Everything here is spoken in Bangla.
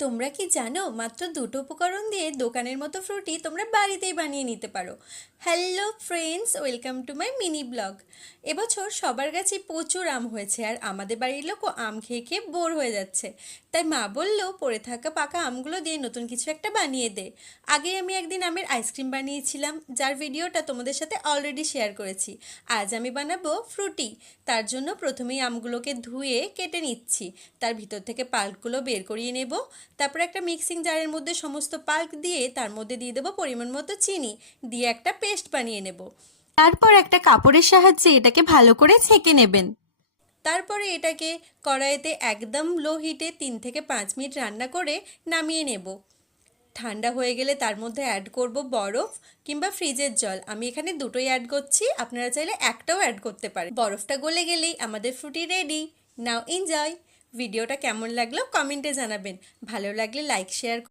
তোমরা কি জানো মাত্র দুটো উপকরণ দিয়ে দোকানের মতো ফ্রুটি তোমরা বাড়িতেই বানিয়ে নিতে পারো। Hello friends, welcome to my mini blog. এবছর সবার কাছেই প্রচুর আম হয়েছে, আর আমাদের বাড়ির লোকও আম খেয়ে খেয়ে বোর হয়ে যাচ্ছে। তাই মা বলল পড়ে থাকা পাকা আমগুলো দিয়ে নতুন কিছু একটা বানিয়ে দে। আগে আমি একদিন আমের আইসক্রিম বানিয়েছিলাম, যার ভিডিওটা তোমাদের সাথে অলরেডি শেয়ার করেছি। আজ আমি বানাবো ফ্রুটি। তার জন্য প্রথমেই আমগুলোকে ধুয়ে কেটে নিচ্ছি, তার ভিতর থেকে পাল্পগুলো বের করিয়ে নেব। তারপর একটা মিক্সিং জারের মধ্যে সমস্ত পাল্প দিয়ে তার মধ্যে দিয়ে দেবো পরিমাণ মতো চিনি, দিয়ে একটা পেস্ট বানিয়ে নেব। তারপর একটা কাপড়ের সাহায্যে এটাকে ভালো করে ছেঁকে নেবেন। তারপরে এটাকে কড়াইতে একদম লো হিটে 3 থেকে 5 মিনিট রান্না করে নামিয়ে নেব। ঠান্ডা হয়ে গেলে তার মধ্যে অ্যাড করব বরফ কিংবা ফ্রিজের জল। আমি এখানে দুটোই অ্যাড করছি, আপনারা চাইলে একটাও অ্যাড করতে পারেন। বরফটা গলে গেলেই আমাদের ফ্রুটি রেডি। নাও এনজয়। ভিডিওটা কেমন লাগলো কমেন্টে জানাবেন। ভালো লাগলে লাইক শেয়ার